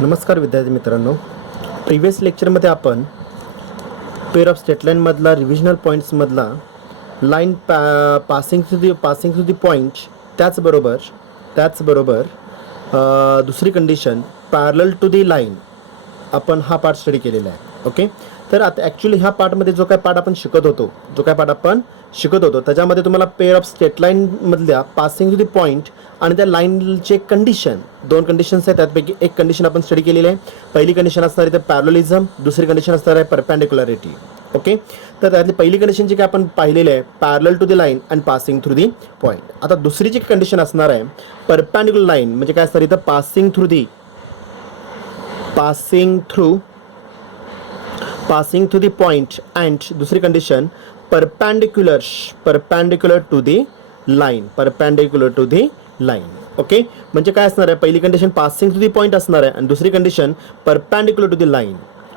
नमस्कार विद्यार्थी मित्रांनो, प्रिव्हियस लेक्चरमध्ये आपण पेअर ऑफ स्टेट लाईनमधला रिव्हिजनल पॉईंट्समधला line passing to the point त्याचबरोबर दुसरी condition parallel to the line आपण हा पार्ट स्टडी केलेला आहे. ओके, तर आता ॲक्च्युली ह्या पार्टमध्ये जो काय पार्ट आपण शिकत होतो त्याच्यामध्ये तुम्हाला पेअर ऑफ स्टेट लाईनमधल्या पासिंग टू दी पॉईंट आणि त्या लाईनचे दोन कंडिशन्स आहेत. त्यापैकी एक कंडिशन आपण स्टडी केलेली आहे. पहिली कंडिशन असणार आहे तर पॅरलिझम, दुसरी कंडिशन असणार आहे परपॅन्डिक्युलरिटी. ओके, तर त्यातली पहिली कंडिशन जी काय आपण पाहिलेली आहे parallel to the line and passing through the point. आता दुसरी जी कंडिशन असणार आहे परपॅन्डिक्युलर लाईन म्हणजे काय असणार इथं passing through the point and दुसरी condition perpendicular to the line. Okay, म्हणजे काय असणार आहे पहिली condition passing to the point असणार आहे आणि दुसरी condition perpendicular to the line.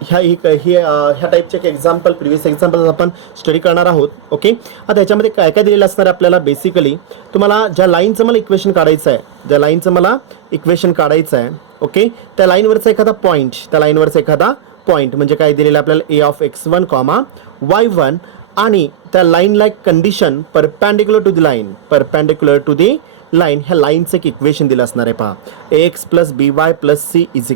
ह्या टाईपचे एक एक्झाम्पल प्रिव्हियस एक्झाम्पल आपण स्टडी करणार आहोत. ओके, आता ह्याच्यामध्ये काय काय दिलेलं असणार आहे आपल्याला बेसिकली तुम्हाला ज्या लाईनचं मला इक्वेशन काढायचं आहे ओके, त्या लाईनवरचा एखादा पॉईंट म्हणजे काय दिलेलं आपल्याला ए ऑफ x1, y1 आणि त्या line like condition perpendicular to the line ह्या लाईनचं एक इक्वेशन दिलं असणार आहे. पहा ax + by + c =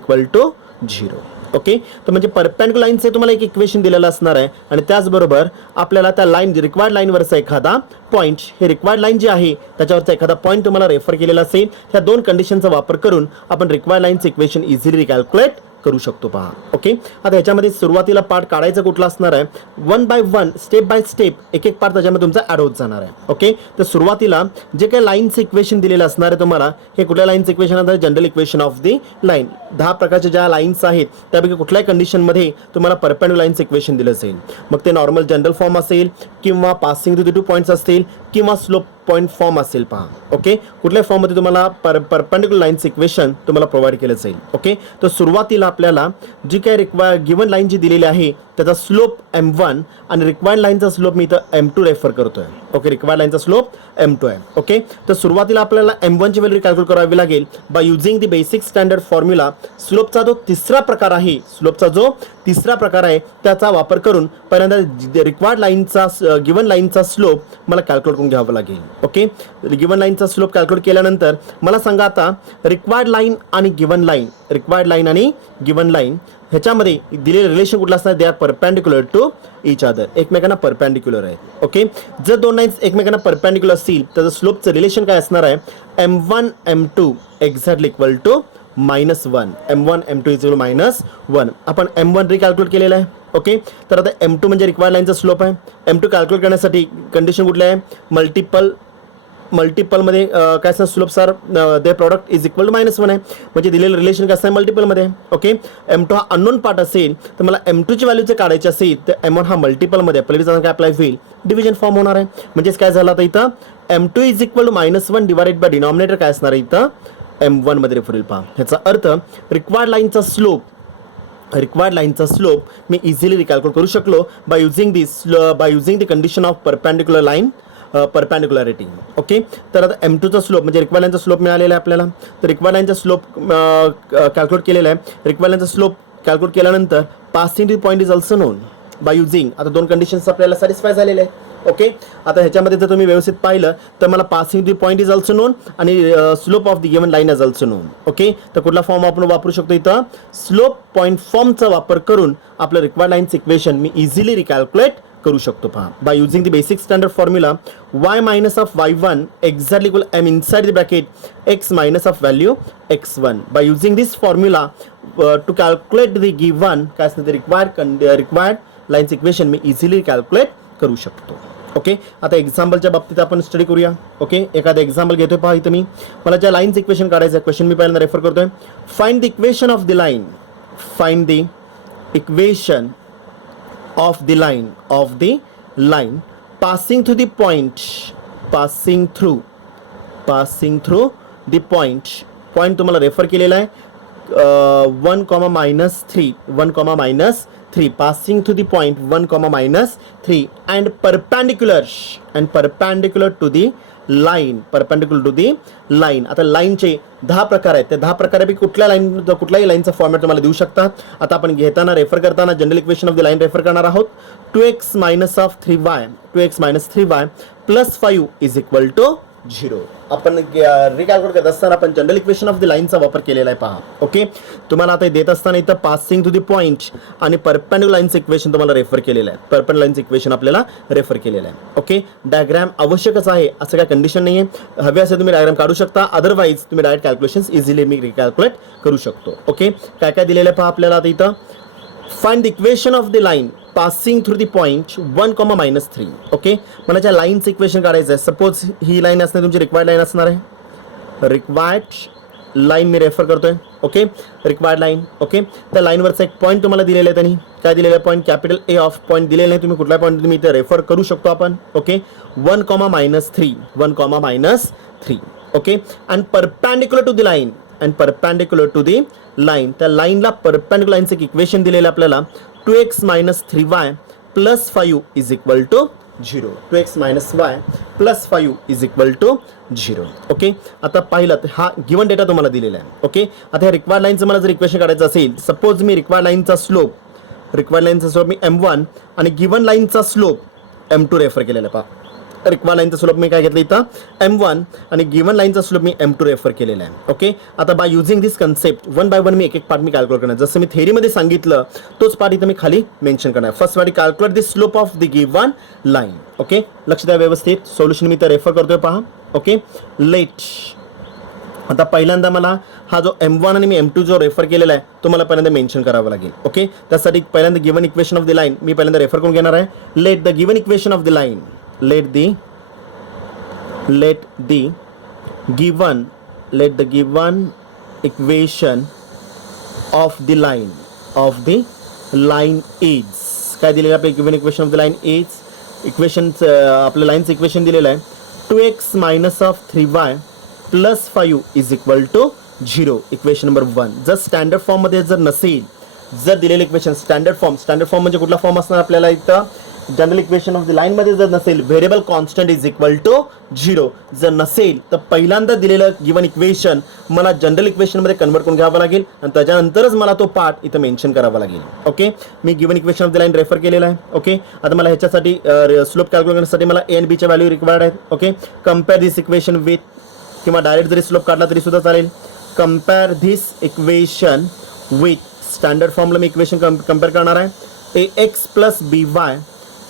0. ओके, तर म्हणजे परपॅन्डिक्युलर लाईनचे तुम्हाला एक इक्वेशन दिलेलं असणार आहे आणि त्याचबरोबर आपल्याला त्या रिक्वायर्ड लाईनवरचा एखादा पॉईंट, हे रिक्वायर्ड लाईन जी आहे त्याच्यावरचा एखादा पॉईंट तुम्हाला रेफर केलेला असेल. ह्या दोन कंडिशनचा वापर करून आपण रिक्वायर्ड लाईनचं इक्वेशन इझिली कॅल्क्युलेट करू शकतो. पहा ओके, आता ह्याच्यामध्ये सुरुवातीला पार्ट काढायचा कुठला असणार आहे 1 by 1 स्टेप बाय स्टेप एक पार्ट त्याच्यामध्ये तुमचा ॲड होत जाणार आहे. ओके, तर सुरुवातीला जे काही लाईनचं इक्वेशन दिलेलं असणार आहे तुम्हाला हे कुठल्या लाईनचं इक्वेशन आहे general equation of the line. 10 प्रकारच्या ज्या लाईन्स आहेत त्यापैकी कुठल्याही कंडिशनमध्ये तुम्हाला परपॅन्डिक्युलर लाईनचं इक्वेशन दिलं असेल. मग ते नॉर्मल जनरल फॉर्म असेल किंवा पासिंग टू दी 2 पॉईंट्स असतील किंवा स्लोप पॉईंट फॉर्म असेल. पहा ओके, कुठल्याही फॉर्ममध्ये तुम्हाला परपॅन्डिक्युलर लाईनचं इक्वेशन तुम्हाला प्रोव्हाइड केलं जाईल. ओके, तर सुरुवातीला आपल्याला जी काय गिवन लाईन जी दिलेली आहे त्याचा स्लोप m1 आणि रिक्वायर्ड लाईनचा स्लोप मी इथं m2 रेफर करतोय. ओके, रिक्वायर्ड लाईनचा स्लोप m2 आहे. ओके, तर सुरुवातीला आपल्याला m1 ची व्हॅल्यू कॅल्क्युलेट करावी लागेल by using the basic standard formula. स्लोपचा जो तिसरा प्रकार आहे त्याचा वापर करून पहिल्यांदा रिक्वायर्ड लाईनचा गिवन लाईनचा स्लोप मला कॅल्क्युलेट करून घ्यावा लागेल. ओके, गिवन लाईनचा स्लोप कॅल्क्युलेट केल्यानंतर मला सांगा आता रिक्वायर्ड लाईन आणि गिवन लाईन ह्याच्यामध्ये दिलेलं रिलेशन कुठलं असणार they are perpendicular to each other, एकमेकांना परपॅन्डिक्युलर आहे. ओके, जर दोन लाईन्स एकमेकांना परपॅन्डिक्युलर असतील तर स्लोपचं रिलेशन काय असणार आहे m1 m2 exactly equal to -1. m1 m2 -1 आपण m1 रिकॅल्क्युलेट केलेलं आहे. ओके, तर आता m2 म्हणजे रिक्वायर्ड लाईनचा स्लोप आहे. m2 कॅल्क्युलेट करण्यासाठी कंडिशन कुठली आहे मल्टिपलमध्ये काय असणार slope sir their product is equal to -1 आहे. म्हणजे दिलेलं रिलेशन कसं आहे मल्टिपलमध्ये. ओके, m2 हा अननोन पार्ट असेल तर मला m2 ची व्हॅल्यू जर काढायची असेल तर m1 हा मल्टिपलमध्ये पहिली काय अप्लाय होईल डिव्हिजन फॉर्म होणार आहे. म्हणजेच काय झालं आता इथं m2 is equal to -1 divided by denominator काय असणार आहे इथं m1 मध्ये रेफर होईल. पहा ह्याचा अर्थ रिक्वायर्ड लाईनचा स्लोप मी इझिली रिकॅल्क्युलेट करू शकलो by using the condition of perpendicularity. Okay, तर आता m2 चा स्लोप म्हणजे रिक्वायर्ड लाईनचा स्लोप मिळालेला आहे आपल्याला. तर रिक्वायर्ड लाईनचा स्लोप कॅल्क्युलेट केलेला आहे. रिक्वायर्ड लाईनचा स्लोप कॅल्क्युलेट केल्यानंतर passing to point is also known by using आता दोन कंडिशन्स आपल्याला सॅटिस्फाय झालेले आहेत. ओके, आता ह्याच्यामध्ये जर तुम्ही व्यवस्थित पाहिलं तर मला passing to point is also known आणि slope of the given line is also known. Okay, तर कुठला फॉर्म आपण वापरू शकतो इथं स्लोप पॉईंट फॉर्मचा वापर करून आपलं रिक्वायर्ड लाईनचं इक्वेशन मी इझिली रिकॅल्क्युलेट करू शकतो. पहा by using the basic standard formula y - of y1 exactly equal m inside the bracket x - of value x1. By using this formula to calculate the given काय असतं required लाईनचं equation मी easily calculate करू शकतो. Okay, आता एक्झाम्पलच्या बाबतीत आपण study करूया. ओके, एखादा एक्झाम्पल घेतोय. पहा इथं मला ज्या लाईनचं इक्वेशन काढायचं क्वेश्चन मी पहिल्यांदा रेफर करतोय. Find the equation of the line passing through the point point तुम्हाला रेफर केलेला आहे 1, -3 passing through the point 1, -3 and perpendicular to the line, perpendicular to the line. आता लाईनचे 10 प्रकार आहेत. त्या 10 प्रकारापैकी कुठल्याही लाईनचा फॉर्मॅट तुम्हाला देऊ शकता. आता आपण घेताना रेफर करताना general equation of the line refer करणार आहोत. 2x minus of 3y plus 5 is equal to 0. आपण रिकॅल्क्युलेट करत असताना आपण जनरल इक्वेशन ऑफ द लाईनचा वापर केलेला आहे पहा. ओके, तुम्हाला आता देत असताना इथं पासिंग टू द पॉईंट आणि परपेंडिक्युलर लाईनचं इक्वेशन तुम्हाला रेफर केलेलं आहे. परपेंडिक्युलर लाईनचं इक्वेशन आपल्याला रेफर केलेलं आहे. ओके, डायग्राम आवश्यकच आहे असं काय कंडिशन नाही आहे. हवे असे तुम्ही डायग्राम काढू शकता, अदरवाईज तुम्ही डायरेक्ट कॅल्क्युलेशन्स इझिली मी रिकॅल्क्युलेट करू शकतो. ओके, काय काय दिलेलं आहे पहा आपल्याला आता इथं. Find the equation of the line passing through the point 1, -3. Okay, मला ज्या लाईनचं इक्वेशन काढायचं आहे. सपोज ही लाईन असणार तुमची रिक्वायर्ड लाईन असणार आहे. रिक्वायर्ड लाईन मी रेफर करतोय. Okay, required line. ओके, त्या लाईनवरचा एक पॉईंट तुम्हाला दिलेला आहे. त्यांनी काय दिलेलं आहे point, capital A of point दिलेलं नाही. तुम्ही कुठला पॉईंट तुम्ही इथे रेफर करू शकतो आपण. Okay, 1, -3. Okay, and perpendicular to the line त्या लाईनला परपेंडिक्युलर लाईनचं एक इक्वेशन दिलेलं आपल्याला 2x minus 3y plus 5 is equal to 0. 2x minus y plus 5 is equal to 0. Okay, आता पाहिलं तर हा गिवन डेटा तुम्हाला दिलेला आहे. ओके, आता ह्या रिक्वायर्ड लाईनचं मला जर इक्वेशन काढायचं असेल, सपोज मी रिक्वायर्ड लाईनचा स्लोप मी M1 आणि गिवन लाईनचा स्लोप M2 रेफर केलेला आहे. पहा, रिक्वायर्ड लाईनचा स्लोप मी काय घेतलं इथं M1 आणि गिवन लाईनचा स्लोप मी M2 रेफर केलेला आहे. ओके, आता by using this concept 1 by 1 मी एक पार्ट मी कॅल्क्युलेट करणार. जसं मी थेरीमध्ये सांगितलं तोच पार्ट इथं मी खाली मेन्शन करणार. First part calculate the slope of the given line. Okay, लक्ष द्या व्यवस्थित. सोल्युशन मी इथं रेफर करतोय पहा. ओके, लेट आता पहिल्यांदा मला हा जो M1 आणि मी M2 जो रेफर केलेला आहे तो मला पहिल्यांदा मेन्शन करावा लागेल. ओके, त्यासाठी पहिल्यांदा given equation of the line मी पहिल्यांदा रेफर करून घेणार आहे. Let the given equation of the line let the given equation of the line is काय दिलेलं आपल्या given equation of the line is equation आपल्या लाईनचं इक्वेशन दिलेलं आहे 2x minus of 3y plus 5 is equal to 0. Equation number 1 जर standard form मध्ये जर नसेल, जर दिलेलं इक्वेशन स्टँडर्ड फॉर्म म्हणजे कुठला फॉर्म असणार आपल्याला इथं general equation of the line मध्ये जर नसेल, variable constant is equal to 0 जर नसेल तर पहिल्यांदा दिलेलं गिवन इक्वेशन मला जनरल इक्वेशन मध्ये कन्वर्ट करून घ्यावं लागेल आणि त्याच्यानंतरच मला तो पार्ट इथं मेन्शन करावा लागेल. Okay, me given equation of the line refer केलेला आहे. ओके, आता मला ह्याच्यासाठी स्लोप कॅल्क्युलेट करण्यासाठी मला ए आणि बीच्या व्हॅल्यू रिक्वायर्ड आहेत. Okay, compare this equation with किंवा डायरेक्ट जरी स्लोप काढला तरी सुद्धा चालेल. Compare this equation with standard फॉर्मला मी इक्वेशन कम्पेअर करणार आहे. ax plus by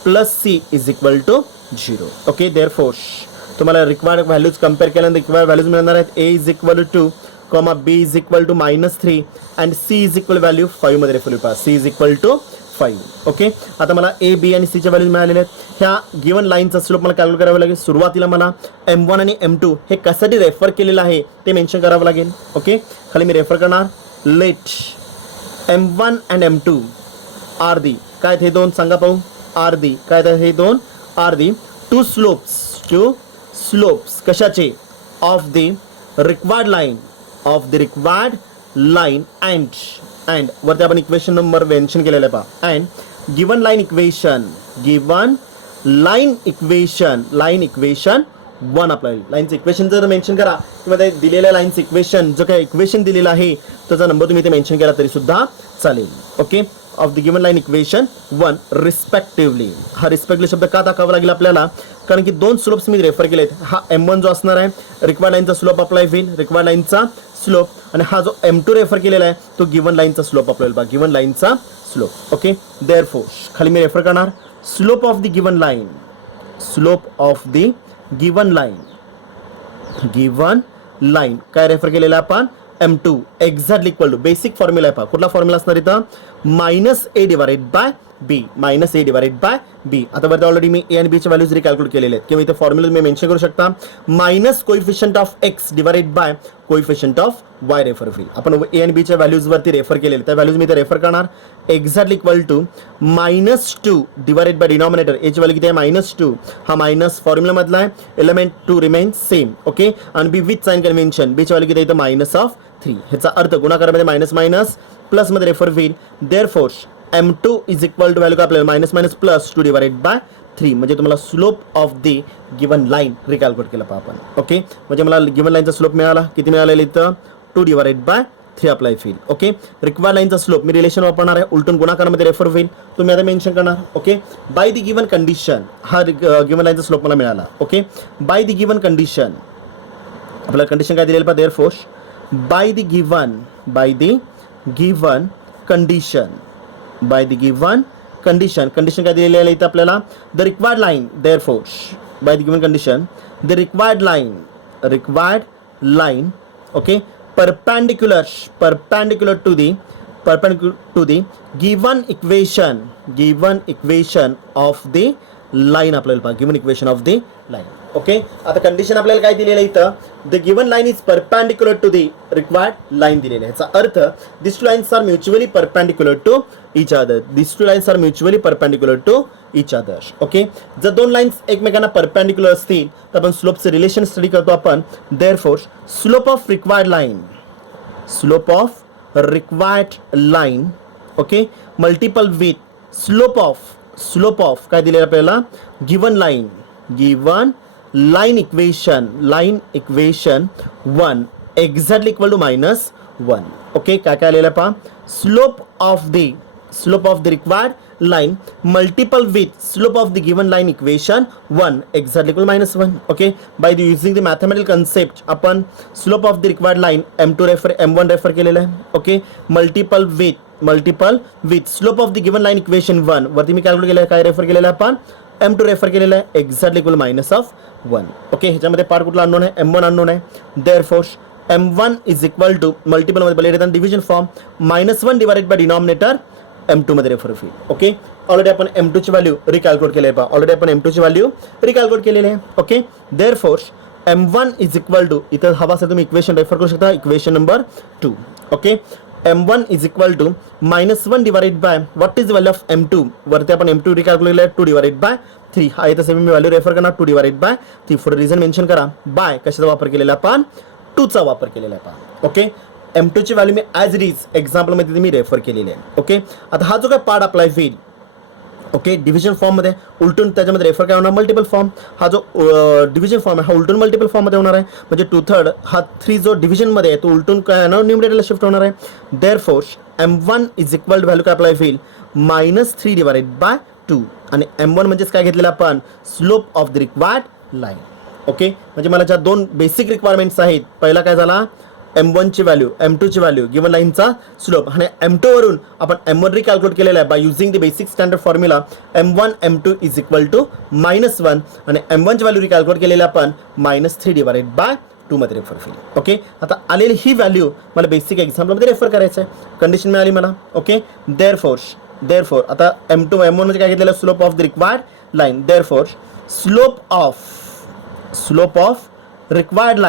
plus c is equal to 0. Okay, therefore तुम्हाला रिक्वायर्ड व्हॅल्यूज कम्पेअर केल्यानंतर रिक्वायर्ड व्हॅल्यूज मिळणार आहेत. a is equal to 2, b is equal to -3 and c is equal value 5 मध्ये refer करा. c is equal to 5. Okay, आता मला a b आणि c च्या व्हॅल्यूज मिळालेले आहेत. ह्या गिवन लाईनचा स्लोप मला कॅल्क्युलेट करावा लागेल. सुरुवातीला मला M1 आणि M2 हे कशासाठी रेफर केलेलं आहे ते मेन्शन करावं लागेल. ओके, खाली मी रेफर करणार. Let M1 and M2 are the काय हे दोन सांगा पाहू. आर दी काय हे दोन आर दी टू स्लोप्स कशाचे of the required line and वरती आपण इक्वेशन नंबर मेन्शन केलेला आहे पहा. अँड गिवन लाईन इक्वेशन 1 आपल्याला लाईनचं इक्वेशन जर मेन्शन करा किंवा ते दिलेल्या लाईनचं इक्वेशन जो काय इक्वेशन दिलेलं आहे त्याचा नंबर तुम्ही इथे मेन्शन केला तरी सुद्धा चालेल. Okay, of the given line equation 1 respectively. हा रिस्पेक्टिव्हली शब्द का दाखवावा लागेल आपल्याला, कारण की दोन स्लोप्स मी रेफर केलेत. हा M1 जो असणार आहे रिक्वायर्ड लाईनचा स्लोप अप्लाय होईल, रिक्वायर्ड लाईनचा स्लोप, आणि हा जो M2 रेफर केलेला आहे तो गिवन लाईनचा स्लोप अप्लाय होईल. गिवन लाईनचा स्लोप. ओके, देअरफोर खाली मी रेफर करणार slope of the given line काय रेफर केलेला आपण M2 exactly equal to basic formula आहे पहा. कुठला फॉर्म्युला असणार इथं -a डिवाइडेड बाय b. आता वरती ऑलरेडी मी a आणि b च्या व्हॅल्यूज रिकॅल्क्युलेट केलेले आहेत किंवा इथे फॉर्म्युला तुम्ही मेन्शन करू शकता. Minus coefficient of x divided by coefficient of y refer होईल. आपण a आणि b च्या व्हॅल्यूज वरती रेफर केलेले त्या व्हॅल्यूज मी इथे रेफर करणार. Exactly equal to -2 divided by denominator a ची व्हॅल्यू किती आहे -2. हा मायनस फॉर्म्युला मधला आहे. Element 2 remain same. ओके, आणि b with sign convention b ची व्हॅल्यू किती आहे इथं -3. ह्याचा अर्थ गुणाकारामध्ये मायनस मायनस प्लस मध्ये रेफर होईल. Therefore M2 is equal to value का आपल्याला -- +2 डिवाइडेड बाय 3 म्हणजे तुम्हाला slope of the given line recalculate केलं पहा आपण. ओके, म्हणजे मला गिवन लाईनचा स्लोप मिळाला, किती मिळालेला इथं 2 डिवाइडेड बाय 3 अप्लाय होईल. ओके, रिक्वायर्ड लाईनचा स्लोप मी रिलेशन वापरणार आहे, उलटून गुणाकारामध्ये रेफर होईल, तुम्ही आता मेन्शन करणार. Okay, by the given condition हा गिवन लाईनचा स्लोप मला मिळाला. Okay, by the given condition आपल्याला कंडिशन काय दिलेलं पहा, therefore by the given condition condition काय दिलेली आहे इथं आपल्याला, the required line therefore by the given condition the required line okay perpendicular to the given equation of the line आपल्याला पहा, given equation of the line. Okay, आता condition आपल्याला काय दिलेलं आहे इथं, the given line is perpendicular to the required line दिलेली आहे. याचा अर्थ this two lines are mutually perpendicular to each other. Okay, जर दोन लाईन्स एकमेकांना परपॅन्डिक्युलर असतील तर आपण स्लोपचे रिलेशन स्टडी करतो आपण. Therefore slope of required line okay multiple with slope of काय दिलेलं आपल्याला, given line equation 1 exactly equal to -1. Okay, काय काय आलेलं पहा, slope of the required line multiple with slope of the given line equation 1 exactly equal -1. Okay, by the using the mathematical concept आपण slope of the required line M1 refer केलेलं आहे. Okay, multiple with slope of the given line equation 1 वरती मी calculate केलं आहे, काय refer केलेलं आहे आपण, M2 रेफर केलेलं आहे, एक्झॅक्टली इक्वल -1. ओके, ह्याच्यामध्ये पार्ट कुठला अननोन आहे, M1 अननोन आहे. Therefore M1 is equal to multiple मध्ये division form -1 divided by denominator M2 मध्ये रेफर होईल. ओके, ऑलरेडी आपण M2 ची व्हॅल्यू रिकॅल्क्युलेट केलेली आहे. Okay, therefore M1 is equal to, इथं हवा असेल तुम्ही इक्वेशन रेफर करू शकता, equation number 2. Okay, M1 is equal to -1 divided by what is the value of M2 वरती आपण M2 रिकॅल्क्युलेट केलं 2 डिवाइडेड बाय 3. हा इथं सेम मी व्हॅल्यू रेफर करणार 2 divided by 3. For reason mention करा, बाय कशाचा वापर केलेला आपण, 2 चा वापर केलेला आहे. ओके, M2 ची व्हॅल्यू मी ॲज इट इज एक्झाम्पलमध्ये मी रेफर केलेली आहे. ओके, आता हा जो काय पार्ट अप्लाय होईल, ओके डिव्हिजन फॉर्ममध्ये उलटून त्याच्यामध्ये रेफर काय होणार, मल्टिपल फॉर्म. हा जो डिव्हिजन फॉर्म आहे हा उलटून मल्टिपल फॉर्ममध्ये होणार आहे, म्हणजे 2/3 हा 3 जो डिव्हिजनमध्ये आहे तो उलटून काय न्यूमरेटरला शिफ्ट होणार आहे. Therefore M1 is equal to value काय अप्लाय होईल, -3 डिवाइडेड बाय 2. आणि M1 म्हणजेच काय घेतलेलं आपण, slope of the required line. Okay, म्हणजे मला ज्या दोन बेसिक रिक्वायरमेंट्स आहेत, पहिला काय झाला, M1 ची व्हॅल्यू, M2 ची व्हॅल्यू, गिवन लाईनचा स्लोप, आणि M2 वरून आपण M1 रिकॅल्क्युलेट केलेला आहे by using the basic standard formula M1 M2 is equal to -1. आणि M1 ची व्हॅल्यू रिकॅल्क्युलेट केलेली आपण -3 डिवाइडेड बाय 2 मध्ये रेफर होईल. ओके, आता आलेली ही व्हॅल्यू मला बेसिक एक्झाम्पलमध्ये रेफर करायचं आहे, कंडिशन मिळाली मला. ओके, देअरफोर आता M1 म्हणजे काय घेतलेलं, slope of the required line. Therefore slope of required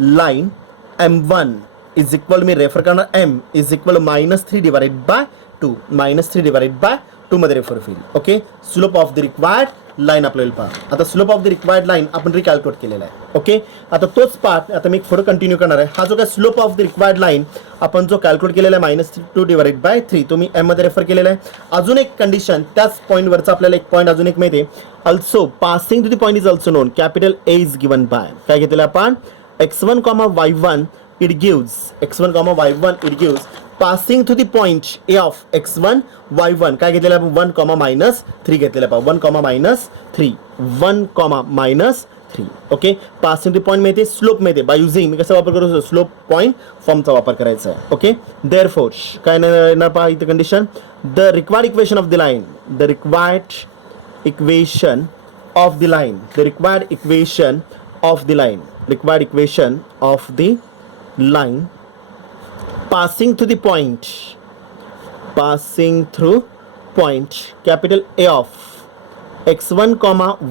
line M1 is equal, me refer करणार M is equal -3 divided by 2 मध्ये रेफर होईल. Okay, slope of the required line आपल्याला पहा. आता slope of the required line आपण रिकॅल्क्युलेट केलेला आहे. Okay, आता तोच पार्ट आता मी पुढे कंटिन्यू करणार आहे. हा जो काय slope of the required line आपण जो कॅल्क्युलेट केलेला आहे -2 डिवाइडेड बाय 3 तो मी M मध्ये रेफर केलेला आहे. अजून एक कंडिशन त्याच पॉईंटवरचा आपल्याला एक पॉईंट अजून एक माहिती, also passing to the point is also known, capital A is given by काय घेतलेलं आपण, x1, y1 it gives passing to the point A of x1 y1 काय घेतलेलं आपण 1, -3 घेतलेलं आपण 1, -3. ओके, पासिंग टू पॉईंट मिळते, स्लोप मिळते बाय युझिंग, मी कसा वापर करू, स्लोप पॉईंट फॉर्मचा वापर करायचा आहे. ओके, देअरफोर काय येणार पहा इथे condition, the required equation of the line passing through point capital A of x1,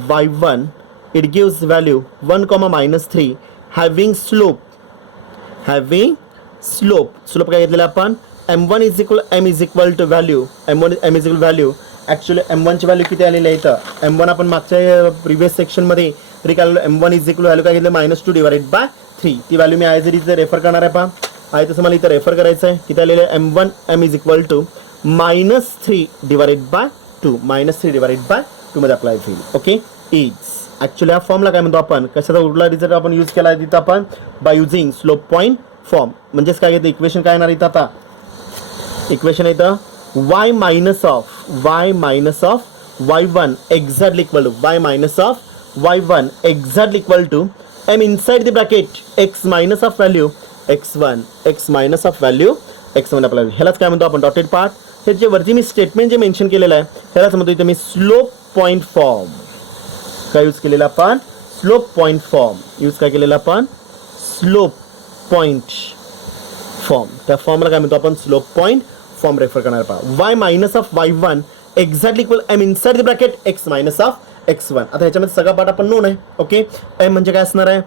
y1 it gives value 1, -3 having slope काय घेतलेलं आपण, M1 is equal M is equal to value actually M1 ची value किती आलेली आहे इथं, M1 आपण मागच्या प्रिव्हियस सेक्शनमध्ये रिकॅल्क्युलेट M1 इज इक्वल व्हॅल्यू काय घेतलं -2 डिवाइडेड बाय 3. ती व्हॅल्यू मी ॲज इट इज रेफर करणार आहे पहा, आहे तसं मला इथं रेफर करायचं आहे. किती आलेलं आहे, M1 M is equal to -3 divided by 2 -3 divided by 2 मध्ये अप्लाय होईल. ओके, इज ॲक्च्युली हा फॉर्मला काय म्हणतो आपण, कशाचा उरला रिझल्ट आपण यूज केला आहे तिथं आपण by using slope point form. म्हणजेच काय घेतं इक्वेशन काय येणार इथं, आता इक्वेशन येतं y minus of y1 exactly equal to y minus of y1 exactly equal to m inside the bracket x minus of value x minus of value x1 apply. ह्यालाच काय म्हणतो आपण डॉटेड पार्ट. हे जे वरती मी statement जे mention केलेलं आहे ह्यालाच म्हणतो इथे मी स्लोप पॉईंट फॉर्म. काय यूज केलेला आपण, स्लोप पॉईंट फॉर्म यूज काय केलेला आपण, स्लोप पॉईंट फॉर्म. त्या फॉर्मला काय म्हणतो आपण, स्लोप पॉईंट फॉर्म रेफर करणार पहा. y minus of y1 exactly equal m inside the bracket x minus of x1. आता ह्याच्यामध्ये सगळा पार्ट आपण नोन आहे. ओके, m म्हणजे काय असणार आहे,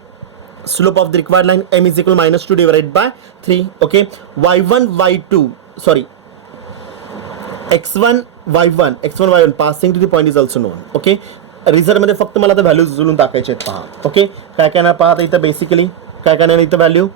slope of the required line m is equal -2 divided by 3. Okay, x1 y1 passing to the point is also known. Okay, रिझल्टमध्ये फक्त मला आता व्हॅल्यूज जुळून टाकायचे आहेत पहा. ओके, काय काय पहा आता इथं बेसिकली काय काय इथं value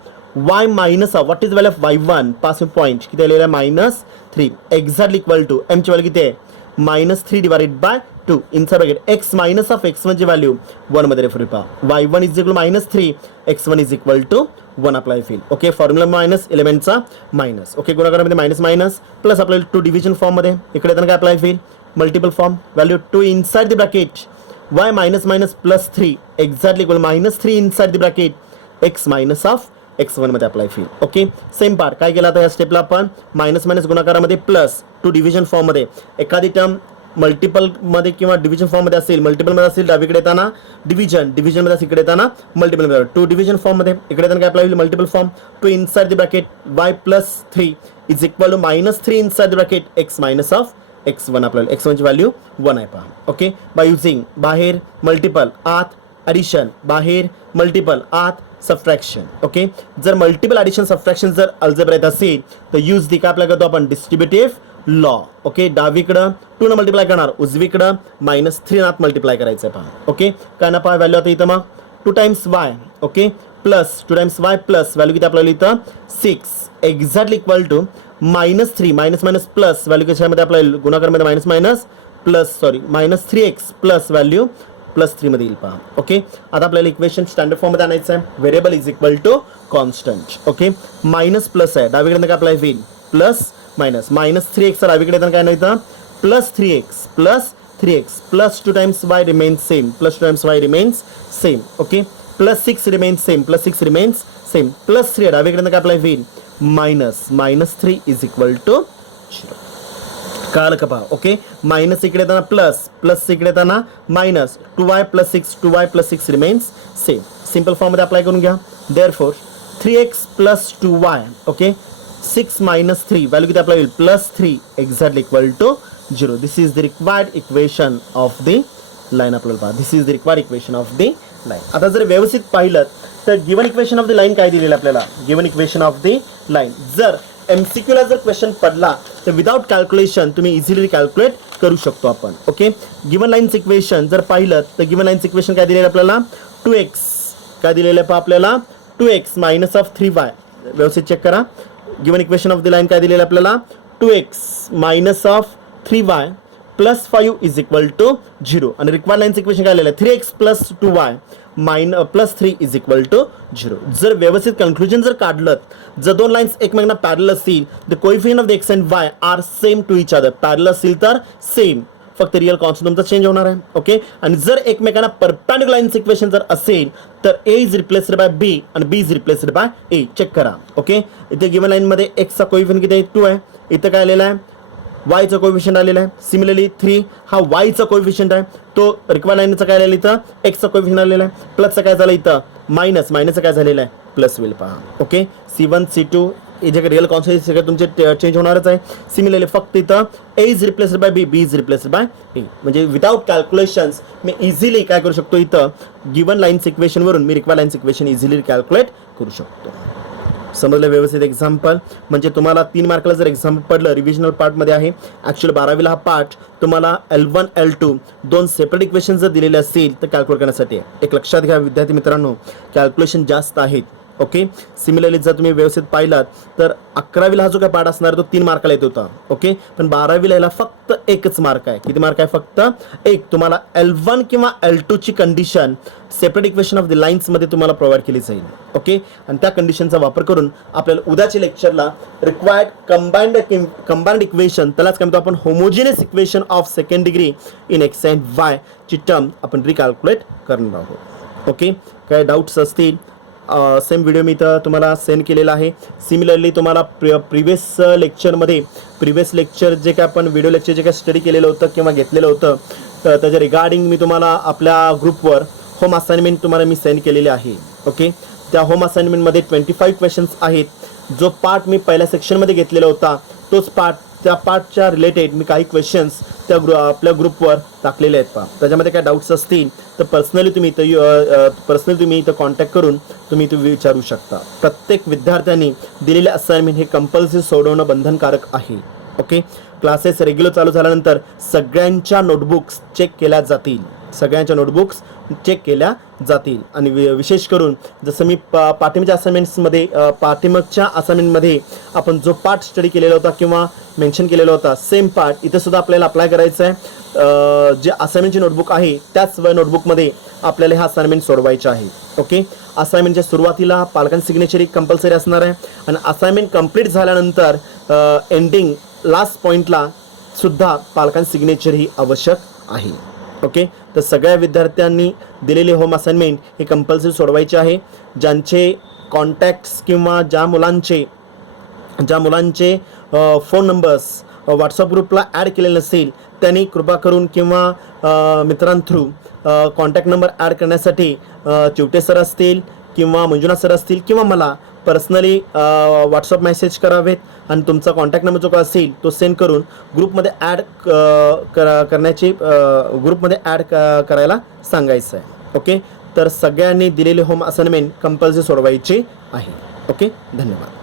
y minus of what is value of y1 passing point किती आलेला आहे -3 एक्झॅक्टली इक्वल टू m ची व्हॅल्यू किती आहे -3 divided by 2 inside bracket x minus of x1 ची व्हॅल्यू 1 मध्ये रेफर पहा. y1 is equal -3 x1 is equal to 1 apply होईल. ओके, फॉर्म्युला मायनस एलिमेंटचा मायनस. ओके, गुणाकारामध्ये मायनस मायनस प्लस आपल्याला 2 डिव्हिजन फॉर्ममध्ये इकडे येताना काय अप्लाय होईल, multiple form value 2 inside the bracket y minus minus +3 exactly equal -3 inside the bracket x minus of x1 मध्ये अप्लाय होईल. ओके, सेम पार्ट काय केला आता या स्टेपला आपण मायनस मायनस गुणाकारामध्ये प्लस 2 डिव्हिजन फॉर्ममध्ये एखादी टर्म मल्टिपलमध्ये किंवा डिव्हिजन फॉर्ममध्ये असेल, मल्टिपलमध्ये असेल डावीकडे येताना डिव्हिजनमध्ये असेल इकडे येताना मल्टिपलमध्ये 2 डिव्हिजन फॉर्ममध्ये इकडे येताना काय अप्लाय होईल multiple form 2 inside the bracket y +3 is equal to -3 inside the bracket x minus of x1 आपल्याला x1 ची व्हॅल्यू 1 आहे पहा. ओके, बाय युझिंग बाहेर मल्टिपल आत ॲडिशन, बाहेर मल्टिपल आत सबट्रॅक्शन. ओके, जर मल्टिपल ॲडिशन सबट्रॅक्शन जर अल्जेब्रा येत असेल तर यूज दी काय अप्लाय करतो आपण डिस्ट्रीब्युटिव्ह लॉ. ओके, डावीकडं 2 न मल्टिप्लाय करणार, उजवीकडं -3 नात मल्टिप्लाय करायचं आहे पहा. ओके, काय ना पहा व्हॅल्यू आता इथं मग 2 times y. Okay, plus 2 times y plus value किती आपल्याला इथं 6 exactly equal to -3 minus minus plus value कशामध्ये आपल्याला गुणाकारमध्ये minus minus plus -3x plus value +3 मध्ये येईल पहा. ओके, आता आपल्याला इक्वेशन स्टँडर्ड फॉर्ममध्ये आणायचं आहे. Variable is equal to constant. Okay, minus plus आहे डावीकडे काय अप्लाय होईल प्लस मायनस -3x डावीकडे येताना काय नाही तर +3x plus 2 times y remains same +2 y remains same. Okay, +6 remains same +6 remains same +3 डावीकडे काय अप्लाय होईल -3 इज इक्वल टू 0. कळालं का पहा. ओके, मायनस इकडे येताना प्लस इकडे येताना minus 2y + 6 remains same. Simple फॉर्ममध्ये अप्लाय करून घ्या. Therefore 3x + 2y. Okay, 6 - 3 value किती अप्लाय होईल +3 exactly equal to 0. This is the required equation of the line. आपल्याला पहा this is the required equation of the line. आता जर व्यवस्थित पाहिलं तर given equation of the line काय दिलेलं आपल्याला, given equation of the line. जर MCQला जर क्वेश्चन पडला तर विदाउट कॅल्क्युलेशन तुम्ही इझिली कॅल्क्युलेट करू शकतो आपण. ओके, गिवन लाईन्स इक्वेशन जर पाहिलं तर गिवन लाईन्स इक्वेशन काय दिलेलं आपल्याला 2x काय दिलेलं आहे पहा आपल्याला 2x मायनस ऑफ 3y. व्यवस्थित चेक करा. Given equation of the line काय दिलेलं आपल्याला 2x minus of 3y +5 is equal to 0 आणि रिक्वायर्ड लाईन्स इक्वेशन काय आलेलं आहे 3x + 2y +3 is equal to 0. जर व्यवस्थित कन्क्लुजन जर काढलं जर दोन लाईन्स एकमेकांना पॅरल असतील the coefficient of the x and y are same to each other. Parallel असतील तर सेम, फक्त रिअल कॉन्स्टंट तुमचा चेंज होणार आहे. ओके, आणि जर एकमेकांना परपेंडिक्युलर लाईन्स इक्वेशन जर असेल तर a is replaced by b आणि b is replaced by a. Check करा. ओके, इथे गिवन लाईनमध्ये x चा कोएफिशिएंट किती आहे 2 आहे. इथं काय आलेला आहे y चा कोएफिशिएंट आलेला आहे. सिमिलरली 3 हा y चा कोएफिशिएंट आहे. तो रिक्वायर्ड लाईनचा काय आलेला इथं x चा कोएफिशिएंट आलेला आहे. प्लसचा काय झालं इथं मायनसचा काय झालेला आहे प्लस होईल पहा. ओके, C1 C2 हे जे रिअल कॉन्स्टंट सगळे तुमचे चेंज होणारच आहे. सिमिलरली फक्त इथं a is replaced by b, b is replaced by a. म्हणजे विदाउट कॅल्क्युलेशन्स मी इझिली काय करू शकतो इथं गिवन लाईन्स इक्वेशनवरून मी required lines equation easily calculate करू शकतो. समजलं व्यवस्थित. एक्झाम्पल म्हणजे तुम्हाला 3 मार्कला जर एक्झाम्पल पडलं रिव्हिजनल पार्टमध्ये आहे. ॲक्च्युअली 12वीला हा पार्ट तुम्हाला L1 L2 दोन सेपरेट इक्वेशन जर दिलेले असतील तर कॅल्क्युलेट करण्यासाठी आहे. एक लक्षात घ्या विद्यार्थी मित्रांनो, कॅल्क्युलेशन जास्त आहेत ओके. सिमिलरली जर तुम्ही व्यवस्थित पाहिलात तर 11वीला हा जो काय पार्ट असणार तो 3 मार्काला येत होता. ओके. पण 12वीला याला फक्त 1च मार्क आहे. किती मार्क आहे? फक्त 1. तुम्हाला L1 किंवा L2 ची condition separate equation of the लाईन्समध्ये तुम्हाला प्रोव्हाइड केली जाईल. ओके. आणि त्या कंडिशनचा वापर करून आपल्याला उद्याच्या लेक्चरला रिक्वायर्ड कंबाइंड इक्वेशन, त्यालाच काय म्हणतो आपण homogeneous equation of second degree in x and Y ची टर्म आपण रिकॅल्क्युलेट करणार आहोत. ओके. काय डाऊट्स असतील सेम व्हिडिओ मी इथं तुम्हाला सेंड केलेला आहे. सिमिलरली तुम्हाला प्रिव्हियस लेक्चर जे काय आपण व्हिडिओ लेक्चर जे काय स्टडी केलेलं होतं किंवा घेतलेलं होतं तर त्याच्या रिगार्डिंग मी तुम्हाला आपल्या ग्रुपवर होम असाइनमेंट तुम्हाला मी सेंड केलेले आहे. ओके. त्या होम असाइनमेंटमध्ये 25 क्वेश्चन्स आहेत. जो पार्ट मी पहिल्या सेक्शनमध्ये घेतलेला होता तोच पार्ट, त्या पार्टच्या रिलेटेड मी काही क्वेश्चन्स आपल्या ग्रुपवर टाकलेले आहेत पहा. त्याच्यामध्ये काय डाऊट्स असतील तर पर्सनली तुम्ही इथं कॉन्टॅक्ट करून तुम्ही इथं विचारू शकता. प्रत्येक विद्यार्थ्यांनी दिलेले असाइनमेंट हे कंपल्सरी सोडवणं बंधनकारक आहे. ओके. क्लासेस रेग्युलर चालू झाल्यानंतर सगळ्यांच्या नोटबुक्स चेक केल्या जातील आणि विशेष करून जसं मी पाठीमागच्या असाइनमेंटमध्ये आपण जो पार्ट स्टडी केलेला होता किंवा मेन्शन केलेला होता सेम पार्ट इथे सुद्धा आपल्याला अप्लाय करायचं आहे. जे असाइनमेंटची नोटबुक आहे त्याच नोटबुकमध्ये आपल्याला हे असाइनमेंट सोडवायचे आहे. ओके. असाइनमेंटच्या सुरुवातीला पालकांची सिग्नेचर कंपल्सरी असणार आहे आणि असाइनमेंट कंप्लीट झाल्यानंतर एंडिंग लास्ट पॉईंटला सुद्धा पालकांची सिग्नेचर ही आवश्यक आहे. ओके. तर सगळ्या विद्यार्थ्यांनी दिलेले होम असाइनमेंट हे कंपल्सरी सोडवायचे आहे. ज्यांचे कॉन्टॅक्ट्स किंवा ज्या मुलांचे फोन नंबर्स व्हॉट्सअप ग्रुपला ॲड केलेले नसेल त्यांनी कृपा करून किंवा मित्रांथ्रू कॉन्टॅक्ट नंबर ॲड करण्यासाठी चिवटे सर असतील किंवा मंजुनाथ सर असतील किंवा मला पर्सनली व्हॉट्सअप मेसेज करावेत आणि तुमचा कॉन्टॅक्ट नंबर जो काय असेल तो सेंड करून ग्रुपमध्ये ॲड करायला सांगायचं आहे. ओके. तर सगळ्यांनी दिलेले होम असाइनमेंट कंपल्सरी सोडवायचे आहे. ओके. धन्यवाद.